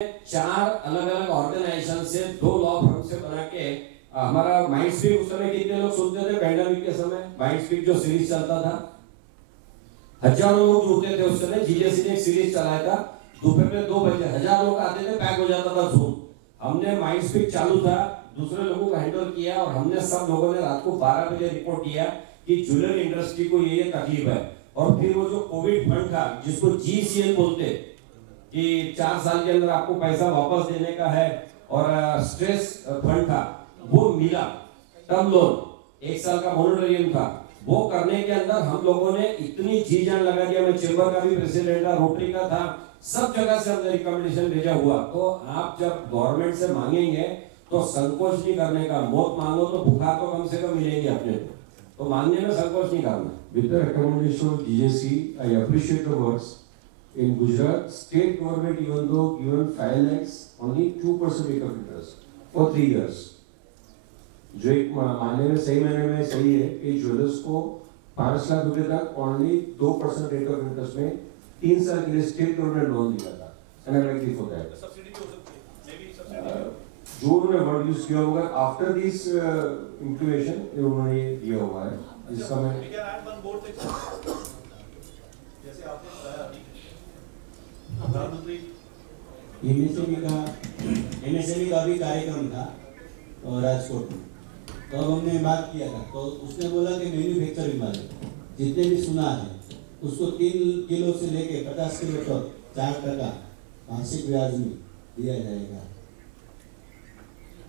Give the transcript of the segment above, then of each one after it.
चार अलग अलग ऑर्गेनाइजेशन से 2 लॉ फर्म से बना के हमारा माइंड स्पीक उस समय कितने लोग सुनते थे पैंडेमिक के समय माइंड स्पीक जो सीरीज चलता था हजारों लोग जुड़ते थे उस समय जीजेसी ने एक सीरीज चलाया था दोपहर में 2 बजे 1000 लोग आते थे पैक हो जाता था जूम हमने माइंड स्पीक चालू था दूसरे लोगों को हैंडल किया और हमने सब लोगों ने रात को 12 बजे रिपोर्ट किया कि ज्वेलरी इंडस्ट्री को ये तकलीफ है और फिर वो जो कोविड फंड था जिसको जीसीएल बोलते कि 4 साल के अंदर आपको पैसा वापस देने का है और स्ट्रेस फंड था वो मिला टर्म लोन 1 साल का मोनिटरियम था वो करने के अंदर हम लोगों ने इतनी जी जान लगा दिया मैं चेंबर का भी प्रेसिडेंट था रोटरी का था सब जगह से हमने रिकमेंडेशन भेजा हुआ तो आप जब गवर्नमेंट से मांगेंगे तो संकोच नहीं करने का मौत मांगो तो भूखा तो कम से कम मिलेगी अपने को तो मांगने में संकोच नहीं करना With the recommendation of GJC, I appreciate the words. In Gujarat, state government, even though given 5 lakhs, only 2% rate of interest for 3 years. जो एक मानने में सही मायने में सही है कि ज्वेलर्स को 5 लाख रुपए तक ओनली 2% रेट ऑफ इंटरेस्ट में 3 साल के लिए स्टेट गवर्नमेंट लोन दिया था एनालिटिक फॉर दैट सब्सिडी भी हो सकती है मे बी सब्सिडी जो उन्होंने वर्ड यूज किया होगा आफ्टर दिस इंक्यूबेशन उन्होंने ये दिया हुआ है जिसका मैं we can add one board जैसे आपने बताया अभी प्रधानमंत्री एमएसएमई का भी कार्यक्रम था राजकोट में तो हमने बात किया था तो उसने बोला कि मैन्युफैक्चरिंग वाले जितने भी सुना है उसको 3 किलो से लेके 50 किलो तक 4% मासिक ब्याज में दिया जाएगा।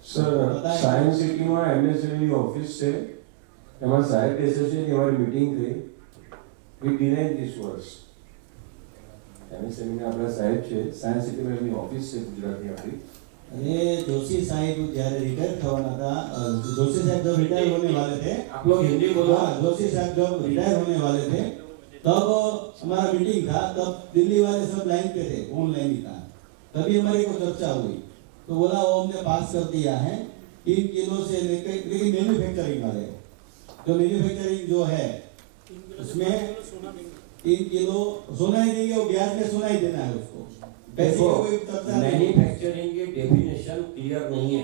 सर साइंस सिटी में एमएसएमई ऑफिस से हमारे साहिब एसोसिएशन की हमारी मीटिंग थी we denied this words MSME में अपना साहिब છે સાયન્સ સિટી में એમની ઓફિસ છે ગુજરાતની આપણી अरे जोशी साहब જ્યારે रिटायर થવાના था जोशी साहब जब रिटायर होने वाले थे आप लोग हिंदी बोलो जोशी साहब जब रिटायर होने वाले थे तब हमारा मीटिंग था तब दिल्ली वाले सब लाइन पे थे ऑनलाइन ही था तभी हमारी को चर्चा हुई तो बोला वो हमने पास कर दिया है 3 किलो से लेकर लेकिन मैन्युफैक्चरिंग वाले जो मैन्युफैक्चरिंग जो है उसमें 3 किलो सोना ही देंगे और ब्याज में सोना ही देना है उसको देखो मैन्युफैक्चरिंग की डेफिनेशन क्लियर नहीं है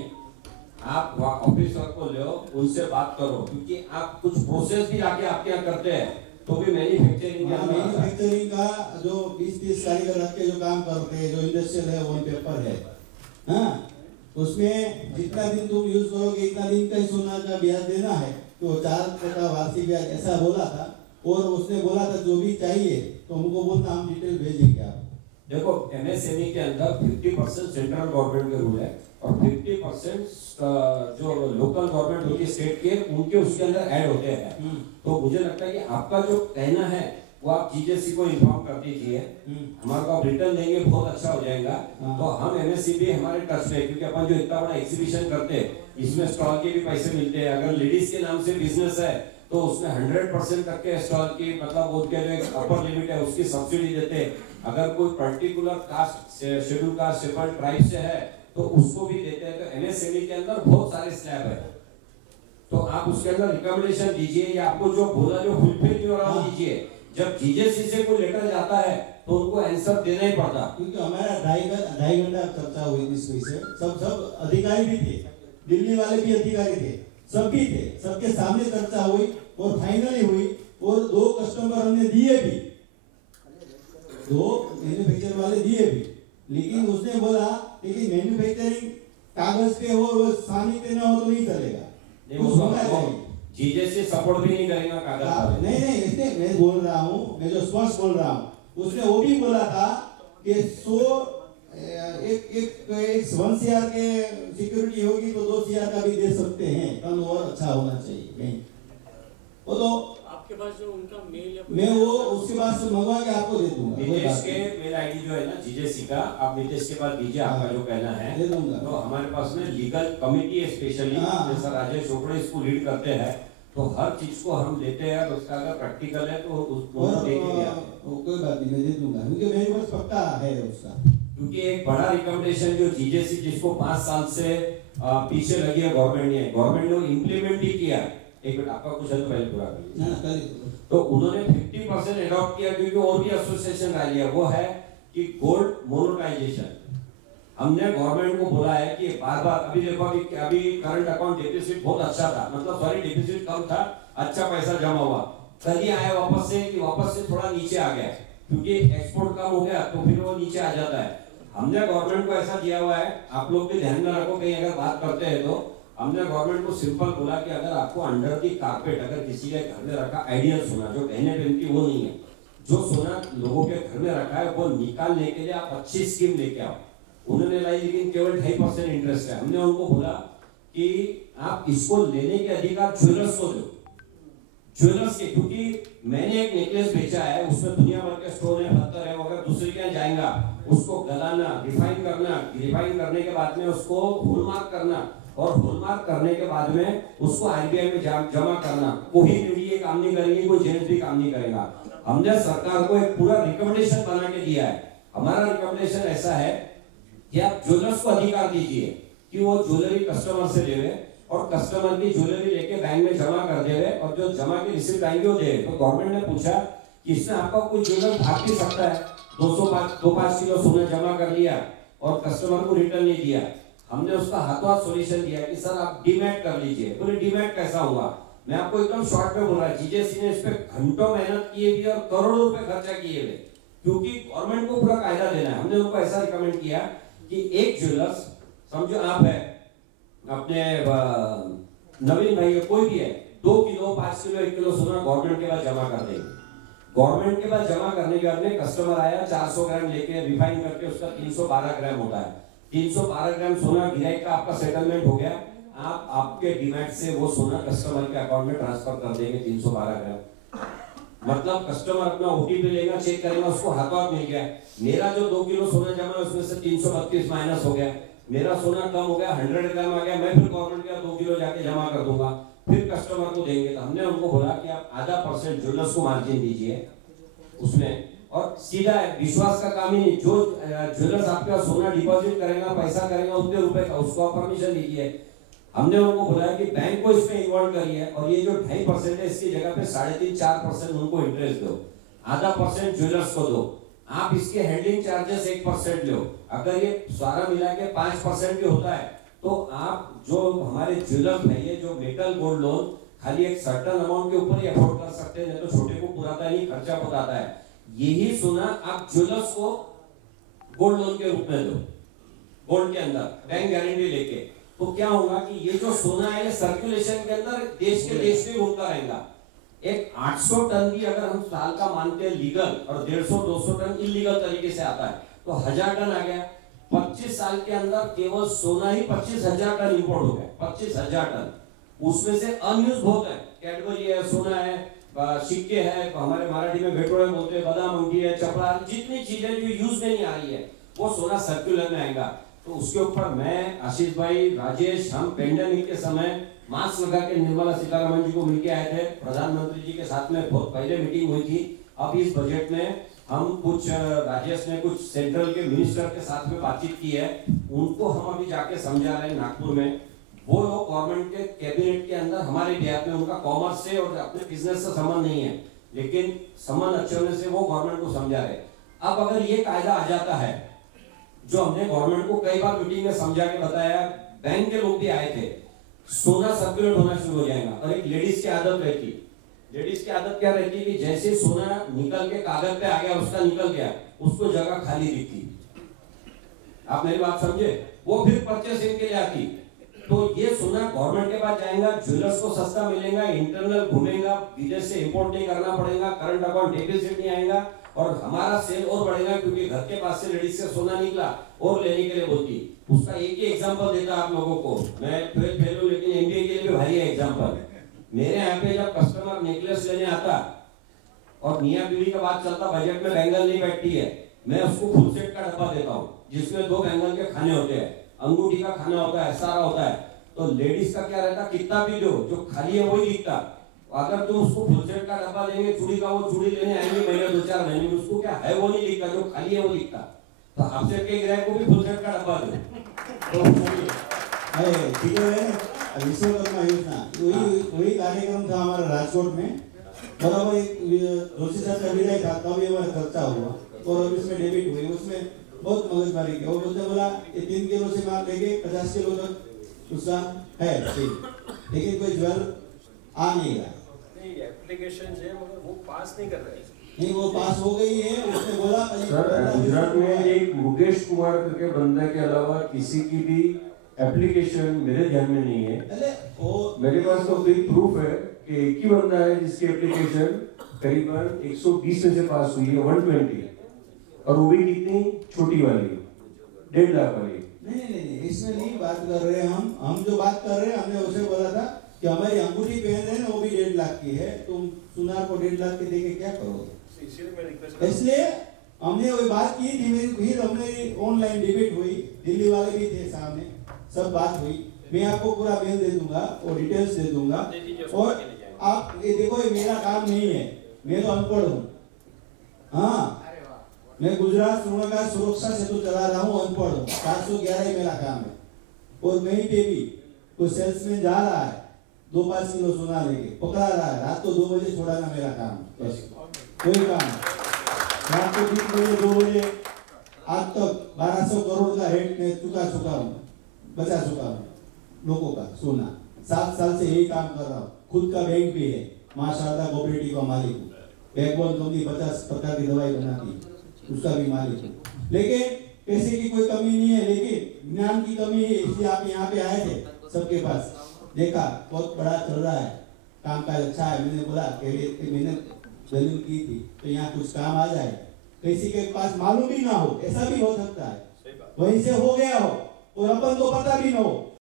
आप ऑफिसर को लो उनसे बात करो क्योंकि आप कुछ प्रोसेस भी आगे आपके यहाँ करते हैं तो भी मैन्युफैक्चरिंग का जो 20-30 कारीगर रख के जो काम करते हैं जो इंडस्ट्रियल है वन पेपर है हाँ उसमें जितना दिन तुम यूज करोगे इतना दिन का ही सोना का ब्याज देना है तो 4% वार्षिक ब्याज ऐसा बोला था और उसने बोला था जो भी चाहिए तो हमको बोलना हम डिटेल भेजेंगे आप देखो एमएसएमई के अंदर 50% सेंट्रल गवर्नमेंट के रूल है और 50% जो लोकल गवर्नमेंट होती है स्टेट के उनके उसके अंदर ऐड होते हैं तो मुझे लगता है कि आपका जो कहना है वो आप जीजेसी को इन्फॉर्म कर दीजिए हमारे को आप रिटर्न देंगे बहुत अच्छा हो जाएगा तो हम एमएससीबी हमारे टच में क्योंकि अपन जो इतना बड़ा एग्जीबिशन करते हैं इसमें स्टॉल के भी पैसे मिलते हैं अगर लेडीज के नाम से बिजनेस है तो उसमें 100% तक के स्टॉल की मतलब उनके जो अपर लिमिट है उसकी सब्सिडी देते हैं अगर कोई particular caste schedule caste schedule tribe से है तो उसको भी देते हैं तो एमएसएमई के अंदर बहुत सारे स्लैब है तो आप उसके अंदर रिकमेंडेशन दीजिए या आपको जो बोला जो फुलफिल नहीं हो रहा दीजिए जब जीजेसी से कोई लेटर जाता है तो उनको आंसर देना ही पड़ता क्योंकि हमारा 2.5 घंटा चर्चा हुई इस विषय सब अधिकारी भी थे दिल्ली वाले भी अधिकारी थे सब भी थे सबके सामने चर्चा हुई और फाइनली हुई और 2 कस्टमर हमने दिए भी 2 मैन्युफैक्चर वाले दिए भी लेकिन उसने बोला लेकिन मैन्युफैक्चरिंग कागज पे हो और सानी पे ना हो तो नहीं चलेगा जीजेसी सपोर्ट भी नहीं करेगा कागज नहीं इसने मैं बोल रहा हूँ मैं जो स्पष्ट बोल रहा हूँ उसने वो भी बोला था कि 100 एक 1 CR के सिक्योरिटी होगी तो 2 CR का भी दे सकते हैं टर्न ओवर अच्छा होना चाहिए नहीं वो तो आपके पास जो उनका मेल या मैं वो उसके पास से मंगवा के आपको दे दूंगा नितेश के मेल आईडी जो है ना जीजेसी का आप नितेश के पास दीजिए आपका जो कहना है दे दूंगा तो हमारे पास में लीगल कमिटी है स्पेशली जैसा राजेश चोपड़े इसको लीड करते हैं तो हर चीज को हम लेते हैं तो उसका अगर प्रैक्टिकल है तो उसको देखेंगे कोई बात नहीं मैं दे दूंगा क्योंकि मेरे पास पक्का है उसका क्योंकि एक बड़ा रिकमेंडेशन जो जीजेसी जिसको 5 साल से पीछे लगी है गवर्नमेंट ने इम्प्लीमेंट ही किया एक मिनट आपका क्वेश्चन तो पहले पूरा करिए तो उन्होंने 50% एडॉप्ट किया क्योंकि और भी एसोसिएशन आ लिया वो है कि गोल्ड मोनेटाइजेशन हमने गवर्नमेंट को बोला है कि बार बार अभी देखो अभी करंट अकाउंट डिफिसिट बहुत अच्छा था, मतलब सॉरी डिफिसिट कम था, अच्छा पैसा जमा हुआ, कल ही आया वापस से थोड़ा नीचे आ गया क्योंकि एक्सपोर्ट कम हो गया तो फिर वो नीचे आ जाता है। हमने गवर्नमेंट को ऐसा दिया हुआ है, आप लोग भी ध्यान में रखो, कहीं अगर बात करते हैं तो हमने गवर्नमेंट को सिंपल बोला कि अगर आपको अंडर दी कारपेट अगर किसी के घर में रखा आइडियल सोना जो गहने पहन की वो नहीं है, जो सोना लोगों के घर में रखा है वो निकालने के लिए आप अच्छी स्कीम लेके आओ। उन्होंने लाई लेकिन केवल 2.5% इंटरेस्ट है। हमने उनको बोला कि आप इसको लेने के अधिकार ज्वेलर्स को दो, ज्वेलर्स के, क्योंकि मैंने एक नेकलेस बेचा है उसमें दुनिया भर के स्टोन है, पत्थर है, अगर दूसरे के यहाँ जाएगा उसको गलाना, रिफाइन करना, रिफाइन करने के बाद में उसको हॉलमार्क करना और हॉलमार्क करने के बाद में उसको आरबीआई में जमा करना, कोई लेडी ये काम नहीं करेगी, कोई जेंट्स भी काम नहीं करेगा। हमने सरकार को एक पूरा रिकमेंडेशन बना के दिया है। हमारा रिकमेंडेशन ऐसा है कि आप ज्वेलर्स को अधिकार दीजिए कि वो ज्वेलरी कस्टमर से ले और कस्टमर की ज्वेलरी लेके बैंक में जमा कर दे और जो जमा की रिसीप्ट आएंगे वो दे। तो गवर्नमेंट ने पूछा कि इसमें आपका कोई ज्वेलर भाग भी सकता है, 205 किलो सोना जमा कर लिया और कस्टमर को रिटर्न नहीं दिया। हमने उसका हाथों हाथ सॉल्यूशन दिया कि सर आप डीमैट कर लीजिए। बोले डीमैट कैसा हुआ? मैं आपको एकदम शॉर्ट में बोल रहा है, जीजेसी ने इस पे घंटों मेहनत किए भी और करोड़ों रुपए खर्चा किए हुए, क्योंकि गवर्नमेंट को पूरा कायदा देना है। हमने उनको ऐसा रिकमेंड किया कि एक ज्वेलर्स, समझो आप है अपने नवीन भाई कोई भी है, 2 किलो 5 किलो 1 किलो सोना गवर्नमेंट के पास जमा कर देंगे। गवर्नमेंट के पास जमा करने के बाद में कस्टमर आया 400 ग्राम लेके रिफाइन करके उसका 312 ग्राम होता है, 312 ग्राम सोना गिराई का आपका सेटलमेंट हो गया। आप आपके डीमैट से वो सोना कस्टमर के अकाउंट में ट्रांसफर कर देंगे 312 ग्राम। मतलब कस्टमर अपना ओटीपी लेगा, चेक करेगा, उसको हाथों हाथ मिल गया। मेरा जो 2 किलो सोना जमा है उसमें से 332 माइनस हो गया, मेरा सोना कम हो गया, 100 ग्राम आ गया, मैं फिर गवर्नमेंट का 2 किलो जाके जमा कर दूंगा, फिर कस्टमर को देंगे। तो हमने उनको बोला कि आप आधा % ज्वेलर्स को मार्जिन दीजिए उसमें, और सीधा है, विश्वास का काम ही नहीं, जो ज्वेलर्स आपका सोना डिपॉजिट करेगा, पैसा करेगा उतने रुपए का, उसको आप परमिशन दीजिए। हमने उनको बोला कि बैंक को इसमें इन्वॉल्व करिए और ये जो 2.5% है इसकी जगह पे 3.5-4% उनको इंटरेस्ट दो, आधा % ज्वेलर्स को दो, आप इसके हैंडलिंग चार्जेस 1% लो। अगर ये सारा मिला के 5% भी होता है तो आप जो हमारे ज्वेलर्स है ये जो मेटल गोल्ड लोन खाली एक सर्टन अमाउंट के ऊपर ही अफोर्ड कर सकते हैं, नहीं तो छोटे को पुराता नहीं, खर्चा बताता है। यही सोना आप ज्वेलर्स को गोल्ड लोन के रूप में दो, गोल्ड के अंदर बैंक गारंटी लेके, तो क्या होगा कि ये जो सोना है सर्कुलेशन के अंदर देश के देश में घूमता रहेगा। एक 800 टन भी अगर हम साल का मानते हैं लीगल और 150-200 टन इलीगल तरीके से आता है तो 1000 टन आ गया। 25 साल के अंदर केवल सोना ही 25,000 टन इंपोर्ट हो गया, 25,000 टन। उसमें से अनयूज बहुत है, कैडबरी है, सोना है, सिक्के है, हमारे मराठी में भेटोड़े बोलते हैं, बादाम अंगूठी है, चपड़ा, जितनी चीजें जो यूज में नहीं आ रही है वो सोना सर्कुलर में आएगा। तो उसके ऊपर मैं, आशीष भाई, राजेश, हम पेंडेमिक के समय मास्क लगा के निर्मला सीतारमण जी को मिलके आए थे, प्रधानमंत्री जी के साथ में बहुत पहले मीटिंग हुई थी। अब इस बजट में हम कुछ, राजेश ने कुछ सेंट्रल के मिनिस्टर के साथ में बातचीत की है, उनको हम अभी जाके समझा रहे हैं नागपुर में। वो लोग गवर्नमेंट के कैबिनेट के अंदर हमारे बिहार में, उनका कॉमर्स से और अपने बिजनेस से संबंध नहीं है, लेकिन संबंध अच्छे होने से वो गवर्नमेंट को समझा रहे। अब अगर ये कायदा आ जाता है, जो हमने गवर्नमेंट को कई बार मीटिंग में समझा के बताया, बैंक के लोग भी आए थे, सोना सर्कुलेट होना शुरू हो जाएगा। और एक लेडीज की आदत रहती, लेडीज की आदत क्या रहती है कि जैसे सोना निकल के कागज पे आ गया, उसका निकल गया, उसको जगह खाली दिखती। आप मेरी बात समझे? वो फिर परचेसिंग के लिए आती। तो ये सोना गवर्नमेंट के पास जाएगा, ज्वेलर्स को सस्ता मिलेगा, इंटरनल घूमेगा, विदेश से इंपोर्ट नहीं करना पड़ेगा, करंट अकाउंट डेफिसिट नहीं आएगा और हमारा सेल और बढ़ेगा, क्योंकि घर के पास से लेडीज से सोना निकला और लेने के लिए बोलती। उसका एक ही एग्जांपल देता आप लोगों को, मैं 12th फेल हूं लेकिन एमबीए के लिए भी भारी है एग्जांपल। मेरे यहाँ पे जब कस्टमर नेकलेस लेने आता और मियां बीवी का बात चलता, बजट में बैंगल नहीं बैठती है, मैं उसको फुल सेट का डब्बा देता हूँ जिसमें 2 बैंगल के खाने होते हैं, अंगूठी का खाना होता है, सारा होता है। तो लेडीज का क्या रहता, कितना भी दो, जो खाली है वही दिखता। अगर तुम उसको फुल सेट का डब्बा देंगे, चूड़ी का, वो चूड़ी लेने आएंगे महीने 2-4 महीने में, उसको क्या है वो नहीं दिखता, जो खाली है वो दिखता। तो आपसे के ग्राहक को भी फुल सेट का डब्बा दो। ठीक है, विश्वकर्मा योजना वही कार्यक्रम था हमारा राजकोट में। बराबर एक जोशी सर का विदाई था, तब ये हमारा खर्चा हुआ और अब इसमें डेबिट हुई। उसमें बहुत मगजमारी की। वो बोलते बोला ये 3 किलो से मार लेके 50 किलो तक उसका है लेकिन कोई ज्वर आ नहीं रहा। नहीं एप्लीकेशन है मगर वो पास नहीं कर रहे हैं। नहीं वो पास हो गई है, उसने बोला सर गुजरात में एक मुकेश कुमार करके बंदा के अलावा किसी की भी एप्लीकेशन मेरे ध्यान में नहीं है। अरे वो मेरे पास तो कोई प्रूफ है कि एक ही बंदा है जिसकी एप्लीकेशन करीबन 120 में से पास हुई है 120, और वो भी कितनी छोटी वाली 1.5 लाख वाली। नहीं इसमें नहीं बात कर रहे हम जो बात कर रहे हैं हमने उसे बोला था कि हमारी अंगूठी पहन रहे हैं वो भी 1.5 लाख की है, तुम सुनार को 1.5 लाख के देके क्या करोगे? इसीलिए मैं रिक्वेस्ट कर इसलिए हमने वो बात की थी, मेरी फिर हमने ऑनलाइन डिबेट हुई, दिल्ली वाले भी थे सामने, सब बात हुई। मैं आपको पूरा मेल दे दूंगा और डिटेल्स दे दूंगा। और आप ये देखो ये मेरा काम नहीं है, मैं तो अनपढ़ हूँ। हाँ मैं गुजरात सुरक्षा सुरक्षा से तो चला रहा हूँ, अनपढ़ हूँ। 711 ही मेरा काम है। और कहीं पे भी कोई सेल्समैन जा रहा है 2-5 किलो सोना लेके पकड़ा रहा है, रात को 2 बजे छोड़ाना मेरा काम है। बस कोई काम नहीं। रात को 3 बजे 2 बजे आज तक 1200 करोड़ का रेट में बचा चुका हूँ लोगों का सोना। 7 साल से यही काम कर रहा हूँ। खुद का बैंक भी है, मां शारदा कोऑपरेटिव का मालिक हूँ। बैकबोन कंपनी 50 प्रकार की दवाई बनाती है, उसका भी मालिक हूँ। लेकिन पैसे की कोई कमी नहीं है, लेकिन ज्ञान की कमी है। इसलिए आप यहाँ पे आए थे, सबके पास देखा बहुत बड़ा चल रहा है, काम का अच्छा है। मैंने बोला कि मैंने दलील की थी तो यहाँ कुछ काम आ जाए। किसी के पास मालूम भी ना हो, ऐसा भी हो सकता है, वहीं से हो गया हो और अपन को पता भी ना हो,